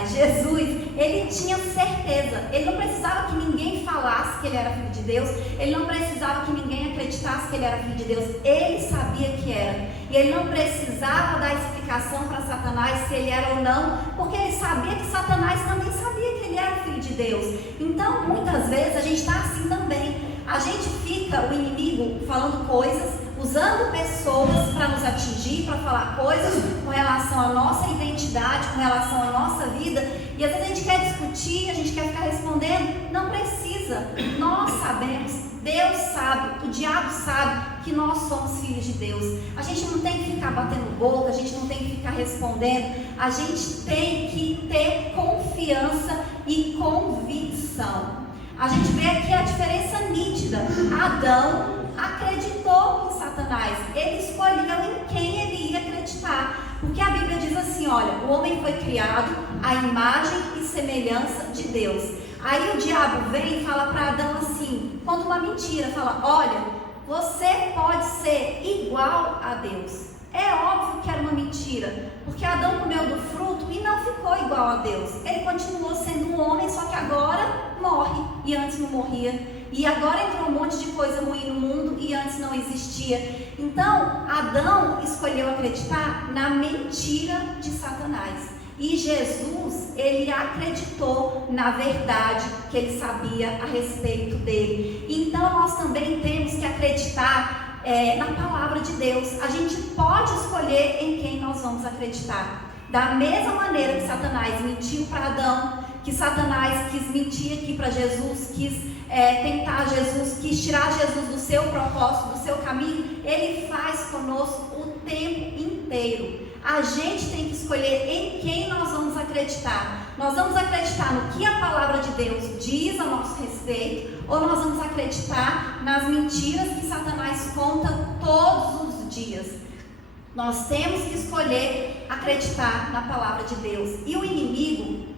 Jesus, ele tinha certeza. Ele não precisava que ninguém falasse que ele era filho de Deus. Ele não precisava que ninguém acreditasse que ele era filho de Deus. Ele sabia que era. E ele não precisava dar explicação para Satanás se ele era ou não, porque ele sabia que Satanás também sabia que ele era filho de Deus. Então, muitas vezes, a gente está assim também. A gente fica, o inimigo, falando coisas, usando pessoas para nos atingir, para falar coisas com relação à nossa identidade, com relação à nossa vida, e às vezes a gente quer discutir, a gente quer ficar respondendo. Não precisa. Nós sabemos, Deus sabe, o diabo sabe que nós somos filhos de Deus. A gente não tem que ficar batendo boca, a gente não tem que ficar respondendo, a gente tem que ter confiança e convicção. A gente vê aqui a diferença nítida. Adão acreditou em Satanás, ele escolheu em quem ele ia acreditar, porque a Bíblia diz assim, olha, o homem foi criado à imagem e semelhança de Deus. Aí o diabo vem e fala para Adão assim, conta uma mentira, fala, olha, você pode ser igual a Deus. É óbvio que era uma mentira, porque Adão comeu do fruto e não ficou igual a Deus. Ele continuou sendo um homem, só que agora morre, e antes não morria. E agora entrou um monte de coisa ruim no mundo e antes não existia. Então, Adão escolheu acreditar na mentira de Satanás. E Jesus, ele acreditou na verdade que ele sabia a respeito dele. Então, nós também temos que acreditar na palavra de Deus. A gente pode escolher em quem nós vamos acreditar. Da mesma maneira que Satanás mentiu para Adão, que Satanás quis mentir aqui para Jesus, quis tentar Jesus, quis tirar Jesus do seu propósito, do seu caminho, ele faz conosco o tempo inteiro. A gente tem que escolher em quem nós vamos acreditar. Nós vamos acreditar no que a palavra de Deus diz a nosso respeito, ou nós vamos acreditar nas mentiras que Satanás conta todos os dias. Nós temos que escolher acreditar na palavra de Deus. E o inimigo,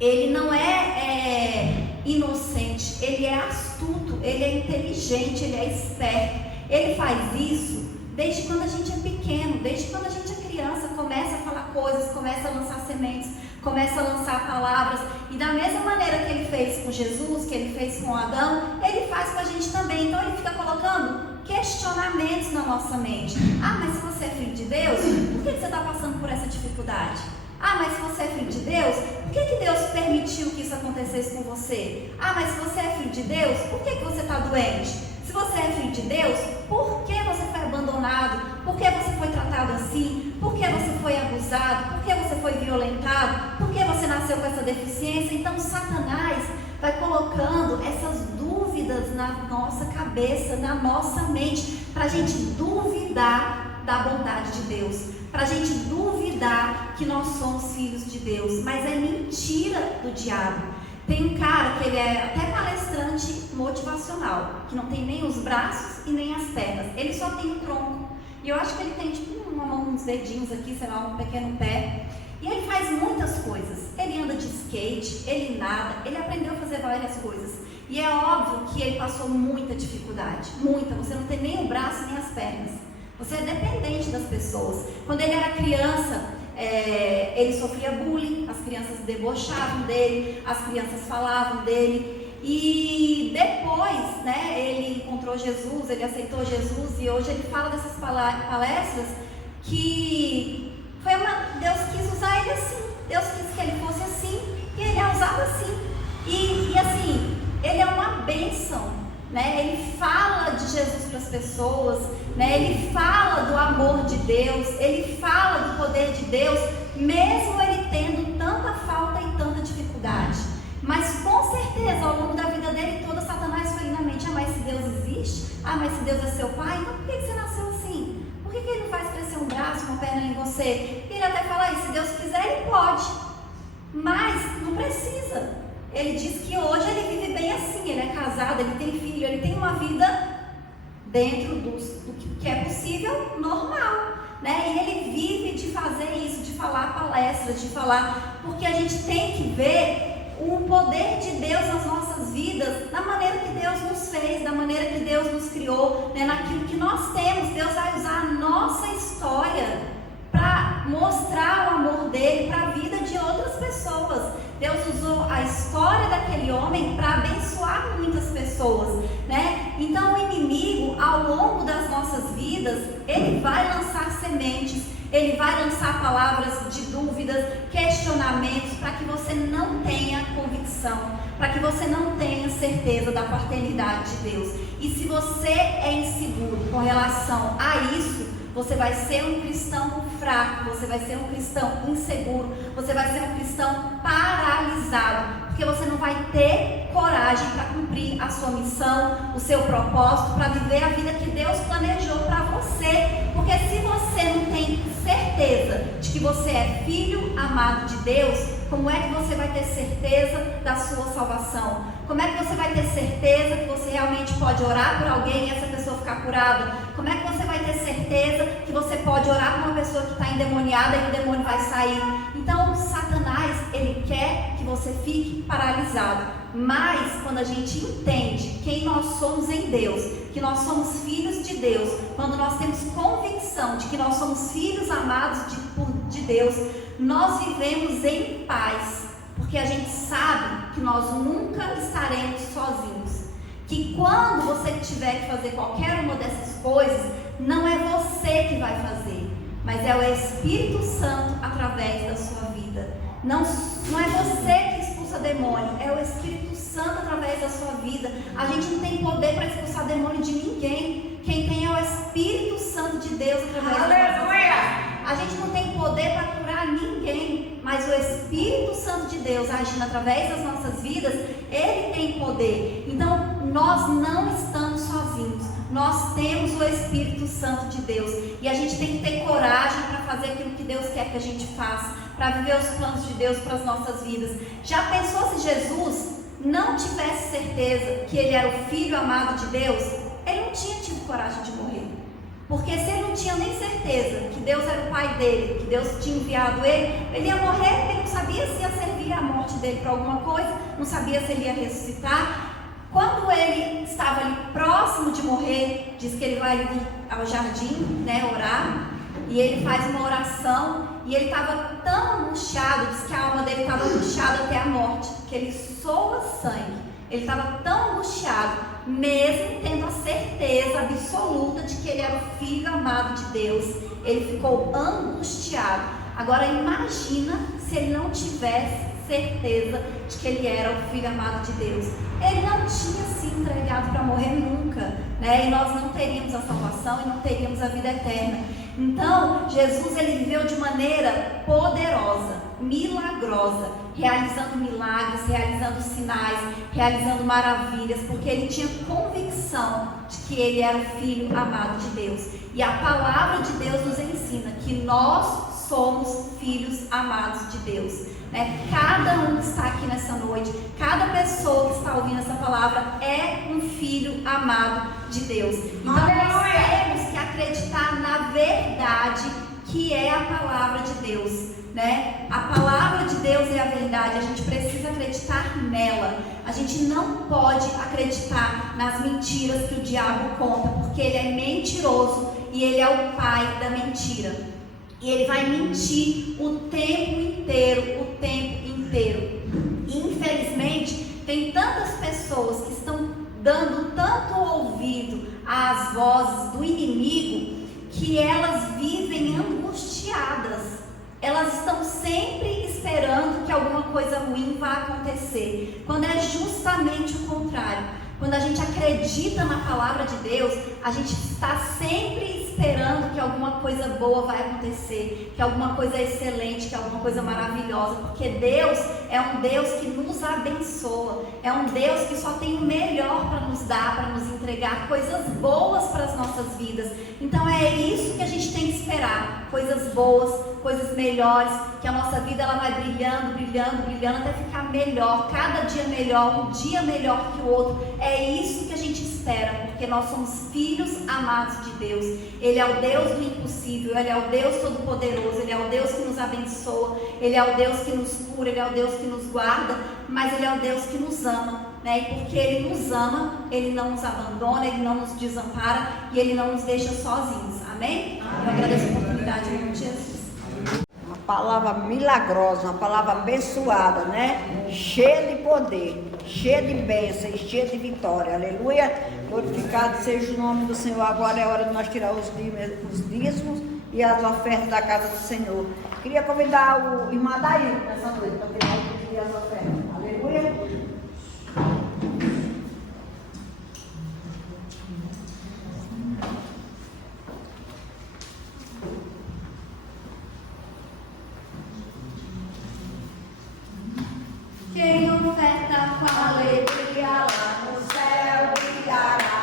ele não é inocente, ele é astuto, ele é inteligente, ele é esperto. Ele faz isso desde quando a gente é pequeno, desde quando a gente é criança, começa a falar coisas, começa a lançar sementes, começa a lançar palavras. E da mesma maneira que ele fez com Jesus, que ele fez com Adão, ele faz com a gente também. Então ele fica colocando questionamentos na nossa mente. Ah, mas se você é filho de Deus, por que você está passando por essa dificuldade? Ah, mas se você é filho de Deus, por que Deus permitiu que isso acontecesse com você? Ah, mas se você é filho de Deus, por que você está doente? Se você é filho de Deus, por que você foi abandonado? Por que você foi tratado assim? Por que você foi abusado? Por que você foi violentado? Por que você nasceu com essa deficiência? Então Satanás vai colocando essas dúvidas na nossa cabeça, na nossa mente, para a gente duvidar da bondade de Deus, para a gente duvidar que nós somos filhos de Deus. Mas é mentira do diabo. Tem um cara que ele é até palestrante motivacional, que não tem nem os braços e nem as pernas, ele só tem o tronco. E eu acho que ele tem tipo uma mão, uns dedinhos aqui, sei lá, um pequeno pé. E ele faz muitas coisas. Ele anda de skate, ele nada, ele aprendeu a fazer várias coisas. E é óbvio que ele passou muita dificuldade, muita. Você não tem nem o braço nem as pernas. Você é dependente das pessoas. Quando ele era criança, ele sofria bullying, as crianças debochavam dele, as crianças falavam dele. E depois, né, ele encontrou Jesus, ele aceitou Jesus, e hoje ele fala dessas palestras que Deus quis usar ele assim, Deus quis que ele fosse assim, e ele a usava assim. E assim, ele é uma bênção, né? Ele fala de Jesus para as pessoas, né? Ele fala do amor de Deus, ele fala do poder de Deus, mesmo ele tendo tanta falta e tanta dificuldade. Mas com certeza, ao longo da vida dele toda, Satanás foi na mente: ah, mas se Deus existe? Ah, mas se Deus é seu pai, então por que você nasceu assim? Por que ele não faz crescer um braço, uma perna em você? E ele até fala: se Deus quiser, ele pode. Mas não precisa. Ele diz que hoje ele vive bem assim, ele é casado, ele tem filho, ele tem uma vida dentro do que é possível, normal, né? E ele vive de fazer isso, de falar palestras, de falar, porque a gente tem que ver o poder de Deus nas nossas vidas, da maneira que Deus nos fez, da maneira que Deus nos criou, né? Naquilo que nós temos. Deus vai usar a nossa história para mostrar o amor dele para a vida de outras pessoas. Deus usou a história daquele homem para abençoar muitas pessoas, né? Então o inimigo, ao longo das nossas vidas, ele vai lançar sementes, ele vai lançar palavras de dúvidas, questionamentos, para que você não tenha convicção, para que você não tenha certeza da paternidade de Deus. E se você é inseguro com relação a isso, você vai ser um cristão fraco, você vai ser um cristão inseguro, você vai ser um cristão paralisado, porque você não vai ter coragem para cumprir a sua missão, o seu propósito, para viver a vida que Deus planejou para você. Porque se você não tem certeza de que você é filho amado de Deus, como é que você vai ter certeza da sua salvação? Como é que você vai ter certeza que você realmente pode orar por alguém e essa pessoa ficar curada? Como é que você vai ter certeza que você pode orar por uma pessoa que está endemoniada e o demônio vai sair? Então, Satanás, ele quer que você fique paralisado. Mas, quando a gente entende quem nós somos em Deus, que nós somos filhos de Deus, quando nós temos convicção de que nós somos filhos amados de Deus, nós vivemos em paz. Porque a gente sabe que nós nunca estaremos sozinhos. Que quando você tiver que fazer qualquer uma dessas coisas, não é você que vai fazer, mas é o Espírito Santo através da sua vida. Não é você que expulsa demônio, é o Espírito Santo através da sua vida. A gente não tem poder para expulsar demônio de ninguém. Quem tem é o Espírito Santo de Deus através da nossa vida. A gente não tem poder para curar ninguém, mas o Espírito Santo de Deus agindo através das nossas vidas, ele tem poder. Então, nós não estamos sozinhos. Nós temos o Espírito Santo de Deus. E a gente tem que ter coragem para fazer aquilo que Deus quer que a gente faça, para viver os planos de Deus para as nossas vidas. Já pensou se Jesus não tivesse certeza que ele era o Filho amado de Deus? Ele não tinha tido coragem de morrer. Porque se ele não tinha nem certeza que Deus era o pai dele, que Deus tinha enviado ele ia morrer, ele não sabia se ia servir a morte dele para alguma coisa, não sabia se ele ia ressuscitar. Quando ele estava ali próximo de morrer, diz que ele vai ao jardim, né, orar, e ele faz uma oração, e ele estava tão angustiado, diz que a alma dele estava angustiada até a morte, que ele soa sangue. Ele estava tão angustiado, mesmo tendo a certeza absoluta de que ele era o Filho amado de Deus. Ele ficou angustiado. Agora imagina se ele não tivesse certeza de que ele era o Filho amado de Deus. Ele não tinha se entregado para morrer nunca, né? E nós não teríamos a salvação e não teríamos a vida eterna. Então, Jesus, ele viveu de maneira poderosa, milagrosa, realizando milagres, realizando sinais, realizando maravilhas, porque ele tinha convicção de que ele era o Filho amado de Deus. E a palavra de Deus nos ensina que nós somos filhos amados de Deus, né? Cada um que está aqui nessa noite, cada pessoa que está ouvindo essa palavra é um filho amado de Deus. Então nós temos que acreditar na verdade que é a palavra de Deus, né? A palavra de Deus é a verdade, a gente precisa acreditar nela. A gente não pode acreditar nas mentiras que o diabo conta, porque ele é mentiroso e ele é o pai da mentira. E ele vai mentir o tempo inteiro, o tempo inteiro. E infelizmente, tem tantas pessoas que estão dando tanto ouvido às vozes do inimigo, que elas vivem angustiadas. Elas estão sempre esperando que alguma coisa ruim vá acontecer, quando é justamente o contrário. Quando a gente acredita na palavra de Deus, a gente está sempre esperando que alguma coisa boa vai acontecer, que alguma coisa excelente, que alguma coisa maravilhosa, porque Deus é um Deus que nos abençoa, é um Deus que só tem o melhor para nos dar, para nos entregar coisas boas para as nossas vidas. Então é isso que a gente tem que esperar, coisas boas coisas melhores, que a nossa vida ela vai brilhando, brilhando, brilhando até ficar melhor, cada dia melhor, um dia melhor que o outro. É isso que a gente espera, porque nós somos filhos amados de Deus. Ele é o Deus do impossível, Ele é o Deus todo-poderoso, Ele é o Deus que nos abençoa, Ele é o Deus que nos cura, Ele é o Deus que nos guarda, mas Ele é o Deus que nos ama, né? E porque Ele nos ama, Ele não nos abandona, Ele não nos desampara e Ele não nos deixa sozinhos. Amém? Eu agradeço a oportunidade em nome de Jesus. Uma palavra milagrosa, uma palavra abençoada, né? Cheia de poder, cheia de bênção e cheia de vitória. Aleluia. Glorificado seja o nome do Senhor. Agora é hora de nós tirar os dízimos e as ofertas da casa do Senhor. Queria convidar o irmão Daí nessa noite para tirar os dízimos e as ofertas. Aleluia. Quem oferta com alegria Lá no céu brilhará,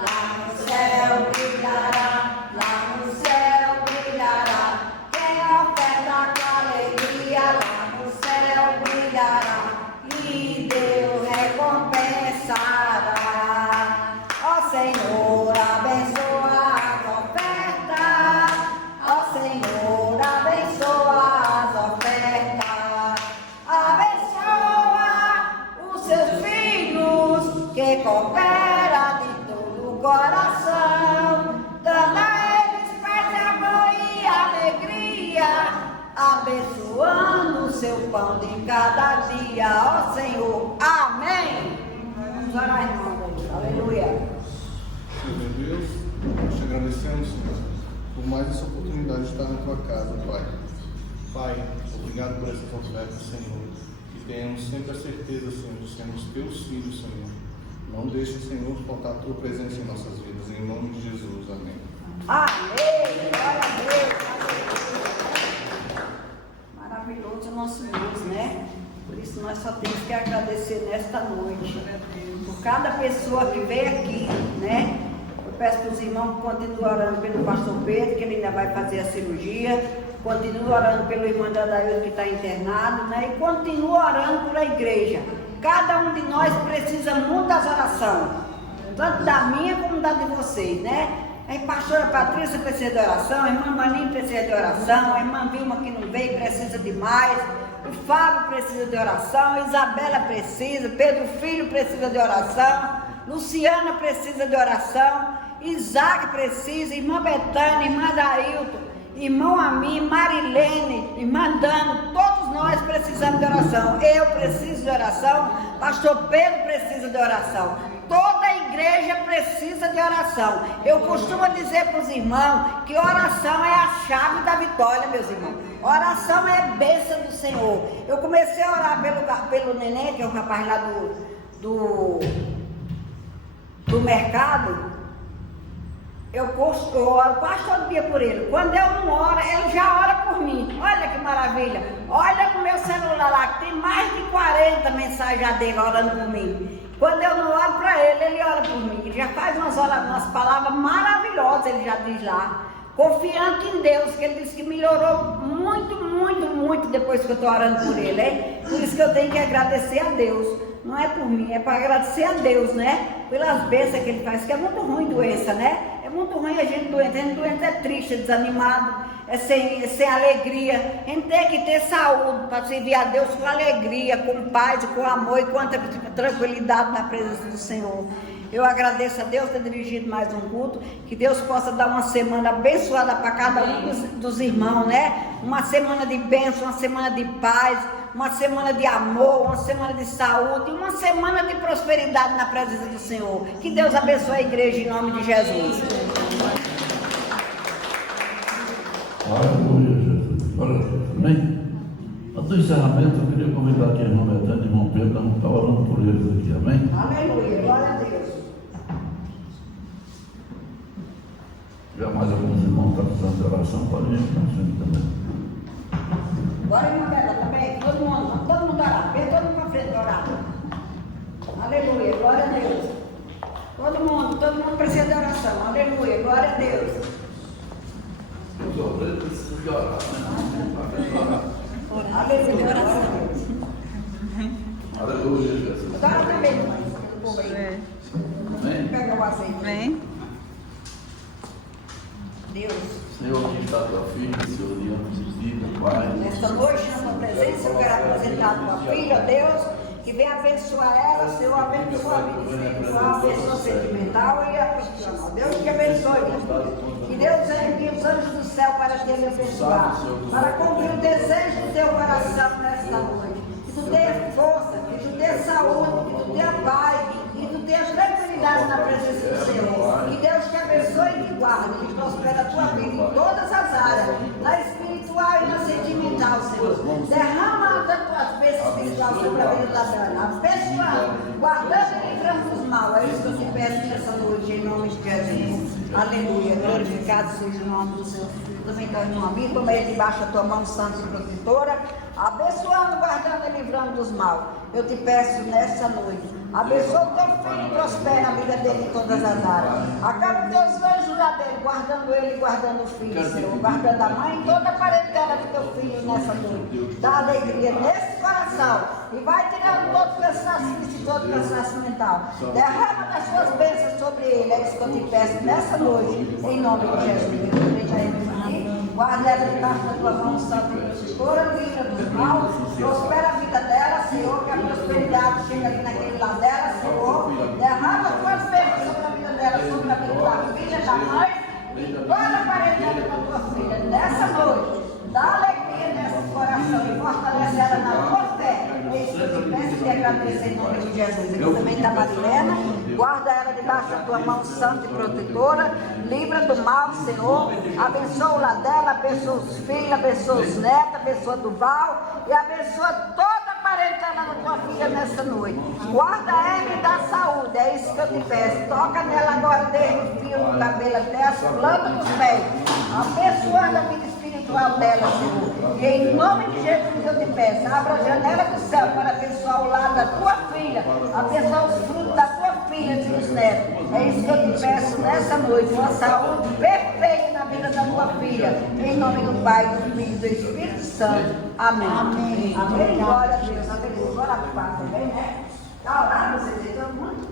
lá no céu brilhará, lá no céu brilhará. Quem oferta com alegria, lá no céu brilhará, e Deus recompensará. Ó Senhor, abençoa as ofertas, ó Senhor, abençoa as ofertas. Seus filhos que coopera de todo o coração, dando a eles paz, amor e alegria, abençoando o seu pão de cada dia, ó Senhor, amém. Vamos orar, irmãos, aleluia. Senhor meu Deus, nós te agradecemos, Senhor, por mais essa oportunidade de estar na tua casa, Pai. Pai, obrigado por essas ofertas, Senhor. Tenhamos sempre a certeza, Senhor, de sermos teus filhos, Senhor. Não deixe, Senhor, faltar a tua presença em nossas vidas, em nome de Jesus. Amém. Amém. Glória a Deus. Maravilhoso o nosso Deus, né? Por isso nós só temos que agradecer nesta noite. Por cada pessoa que veio aqui, né? Eu peço para os irmãos que continuem orando pelo pastor Pedro, que ele ainda vai fazer a cirurgia. Continue orando pelo irmão Dadailton que está internado, né? E continue orando pela igreja. Cada um de nós precisa muito das orações, tanto da minha como da de vocês, né? A pastora Patrícia precisa de oração, a irmã Maninha precisa de oração, a irmã Vilma que não veio precisa de mais, o Fábio precisa de oração, a Isabela precisa, Pedro Filho precisa de oração, Luciana precisa de oração, Isaac precisa, irmã Betânia, irmã Dailton, irmão Ami, Marilene, irmã Dano, todos nós precisamos de oração. Eu preciso de oração, pastor Pedro precisa de oração, toda a igreja precisa de oração. Eu costumo dizer para os irmãos que oração é a chave da vitória, meus irmãos. Oração é bênção do Senhor. Eu comecei a orar pelo neném, que é o rapaz lá do mercado. Eu oro quase todo dia por ele. Quando eu não oro, ele já ora por mim. Olha que maravilha. Olha no meu celular lá, que tem mais de 40 mensagens já dele orando por mim. Quando eu não oro para ele, ele ora por mim. Ele já faz umas palavras maravilhosas, ele já diz lá. Confiante em Deus, que ele disse que melhorou muito, muito, muito depois que eu estou orando por ele, hein? Por isso que eu tenho que agradecer a Deus. Não é por mim, é para agradecer a Deus, né? Pelas bênçãos que ele faz, que é muito ruim doença, né? É muito ruim a gente doente. A gente doente é triste, é desanimado, é sem alegria. A gente tem que ter saúde para servir a Deus com alegria, com paz, com amor e com tranquilidade na presença do Senhor. Eu agradeço a Deus por ter dirigido mais um culto, que Deus possa dar uma semana abençoada para cada um dos irmãos, né? Uma semana de bênção, uma semana de paz, uma semana de amor, uma semana de saúde, uma semana de prosperidade na presença do Senhor. Que Deus abençoe a igreja em nome de Jesus. Aleluia, Jesus. Amém. Antes do encerramento, eu queria convidar aqui a irmã Betânia e irmão Pedro, vamos estar orando por eles aqui, amém? Aleluia, glória a Deus. Já mais alguns irmãos estão precisando de oração, pode vir aqui na frente também. Bora, irmã Bela, também. Todo mundo orar. Vem todo mundo para frente orar. Aleluia, glória a Deus. Todo mundo precisa de oração. Aleluia, glória a Deus. sofrendo, precisa de orar, né? Aleluia, Jesus. Agora também, mãe. Amém? Pega o azeite. Vem. Deus, Senhor, aqui está a tua filha, Senhor, diante de ti, meu Pai. nesta noite, na tua presença, eu quero apresentar a tua filha, Deus, que venha abençoar ela, Senhor, abençoa a vida espiritual, abençoa sentimental e a profissional. Deus te abençoe, meu filho. Que Deus envie os anjos do céu para te abençoar, para cumprir o desejo do teu coração nesta noite. Que tu tenha força, que tu tenha saúde, que tu tenha paz, que tu tenha tranquilidade na presença do Senhor. Que Deus te abençoe e te guarde, que prospere a tua vida em todas as áreas, na espiritual e na sentimental, Senhor. Derrama a tua bênção espiritual sobre a vida da Dana, abençoando, guardando e livrando dos mal. É isso que eu te peço nessa noite, em nome de Jesus. Aleluia, glorificado seja o nome do Senhor. Também está no amigo, toma ele debaixo da tua mão santa e protetora, abençoando, guardando e livrando dos mal. Eu te peço nessa noite, abençoa o teu filho e prospera a vida dele em todas as áreas. Acaba os teus anjos lá dele, guardando ele e guardando o filho, Senhor, guardando a mãe e toda a parentela do teu filho nessa noite. Dá alegria nesse coração e vai tirando todo o cansaço físico e todo o cansaço mental. Derrama das suas bênçãos sobre ele, é isso que eu te peço nessa noite, em nome de Jesus. Guarda ela debaixo da tua mão santa e protetora, livra dos mal, prospera a vida dela, Senhor, que a prosperidade chega ali naquele lado dela, Senhor. Derrama as tuas bênçãos sobre a vida dela, sobre a vida da filha, da mãe, e toda a parentela da tua filha. Nessa noite, dá alegria nesse coração e fortalece ela na tua fé. É isso que eu te peço e te agradeço em nome de Jesus. Aqui também está Marilena, guarda ela debaixo da tua mão santa e protetora, livra do mal, Senhor, abençoa o lar dela, abençoa os filhos, abençoa os netos, abençoa Duval e abençoa toda a parentela da tua filha nessa noite. Guarda ela e dá saúde, é isso que eu te peço. Toca nela agora desde o fio do cabelo até as plantas dos pés, abençoando a vida espiritual dela, Senhor. E em nome de Jesus eu te peço, abra a janela do céu para abençoar o lar da tua filha, abençoar os frutos da tua filha e dos netos. É isso que eu te peço nessa noite, uma saúde perfeita na vida da tua filha. Em nome do Pai, do Filho e do Espírito Santo. Amém. Amém. Amém. Glória a Deus. Amém. Glória a Pai também, né? Está orando vocês, todo mundo?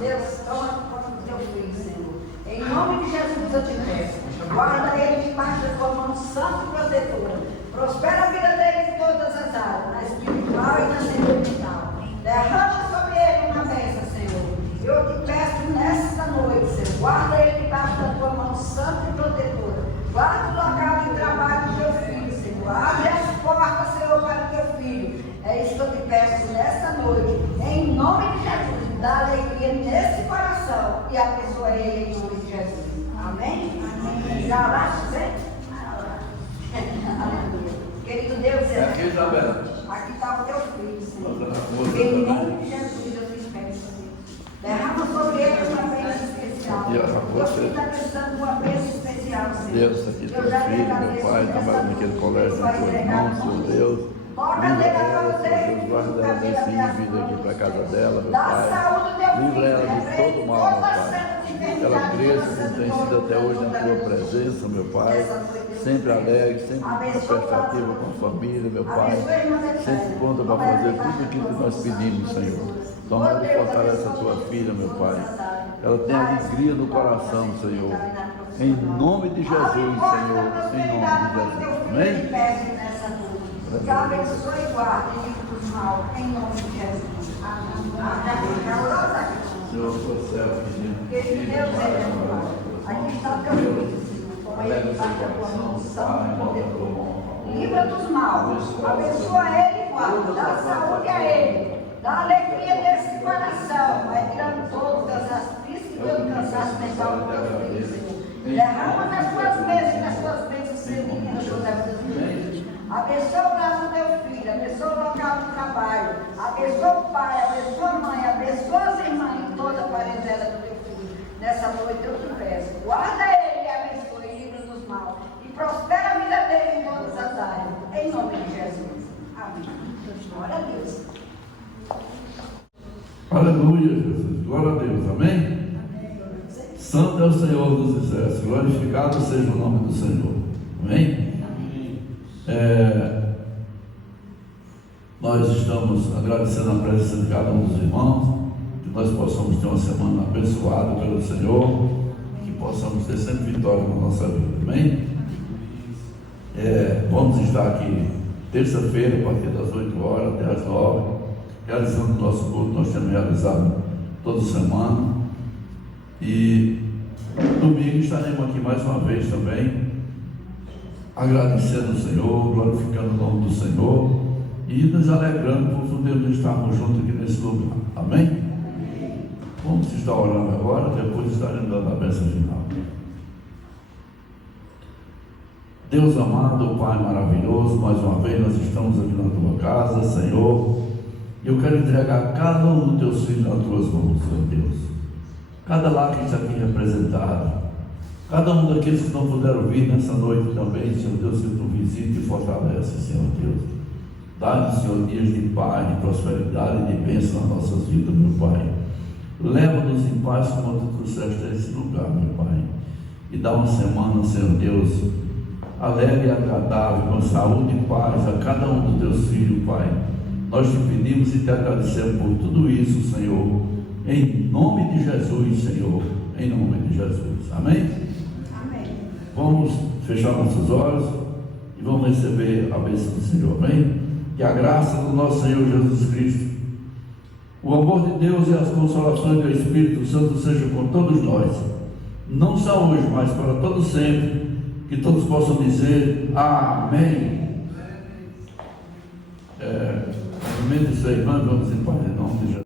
Deus, toma conta do teu filho, Senhor. Em nome de Jesus eu te peço. Guarda ele debaixo da tua mão santa e protetora. Prospera a vida dele em todas as áreas, na espiritual e na sentimental. Derrama sobre ele uma bênção, Senhor. Eu te peço nesta noite, Senhor. Guarda ele debaixo da tua mão santa e protetora. Guarda o local de trabalho do teu filho, Senhor. Abre as portas, Senhor, para o teu filho. É isso que eu te peço nesta noite. Em nome de Jesus. Dá alegria nesse coração e abençoa ele em nome de Jesus. Amém? Amém. Já oraste, né? Aleluia. Querido Deus, Aqui, Isabela. aqui está o teu filho, Senhor. Em nome de Jesus, eu te peço, Senhor. Derrama sobre ele uma bênção especial. Deus está precisando de uma bênção especial, Senhor. Deus, aqui teu filho, meu Pai, trabalha naquele colégio nas tuas mãos, Senhor Deus. Livra ela, Senhor, guarda ela desse vida aqui para a casa dela, meu Pai. Livra ela de todo mal, meu Pai. Que ela cresça, como tem sido até hoje na tua presença, meu Pai. Sempre alegre, sempre prestativa com a família, meu Pai. Sempre pronta para fazer tudo aquilo que nós pedimos, Senhor. Tomara e fortalece a tua filha, meu Pai. Ela tem alegria no coração, Senhor. Em nome de Jesus, Senhor. Em nome de Jesus. Amém? Que abençoe e guarde e livre dos mal, em nome de Jesus. Amém. Senhor, sou servo, Querido Deus, aqui está o teu filho, como ele está na tua mão santa e protetora. Livra dos mal, abençoa ele e guarda, dá saúde a ele, dá alegria nesse coração, vai tirando todo o cansaço físico e todo o cansaço mental do teu filho, Senhor. Derrama nas tuas bênçãos, servindo nas suas vidas. Abençoa o lar do teu filho, abençoa o local de trabalho, abençoa o pai, abençoa a mãe, abençoa as irmãs e toda a parentela do teu filho. Nessa noite eu te peço, guarda ele e abençoa e livra dos mal e prospera a vida dele em todas as áreas, em nome de Jesus. Amém. Glória a Deus. Aleluia, Jesus. Glória a Deus. Amém? Santo é o Senhor dos exércitos. Glorificado seja o nome do Senhor. Amém? Nós estamos agradecendo a presença de cada um dos irmãos, que nós possamos ter uma semana abençoada pelo Senhor, que possamos ter sempre vitória na nossa vida. Amém? Vamos estar aqui terça-feira, a partir das 8 horas até as 9, realizando o nosso culto. Nós temos realizado toda semana. E domingo estaremos aqui mais uma vez também, agradecendo o Senhor, glorificando o nome do Senhor e nos alegrando por podermos estarmos juntos aqui nesse lugar. Amém? Vamos estar orando agora, depois estaremos dando a bênção final. Deus amado, Pai maravilhoso, mais uma vez nós estamos aqui na tua casa, Senhor, e eu quero entregar cada um dos teus filhos nas tuas mãos, Senhor Deus. Cada lar que está aqui representado, cada um daqueles que não puderam vir nessa noite também, Senhor Deus, que tu visite e fortalece, Senhor Deus. Dá-nos, Senhor, dias de paz, de prosperidade e de bênção nas nossas vidas, meu Pai. Leva-nos em paz como tu trouxeste a esse lugar, meu Pai. E dá uma semana, Senhor Deus, alegre e agradável, com saúde e paz a cada um dos teus filhos, Pai. Nós te pedimos e te agradecemos por tudo isso, Senhor, em nome de Jesus, Senhor, em nome de Jesus. Amém? Amém. Vamos fechar nossos olhos e vamos receber a bênção do Senhor. Amém? Que a graça do nosso Senhor Jesus Cristo, o amor de Deus e as consolações do Espírito Santo sejam com todos nós, não só hoje, mas para todos sempre. Que todos possam dizer amém. No meio disso aí, vamos em paz em nome de Jesus.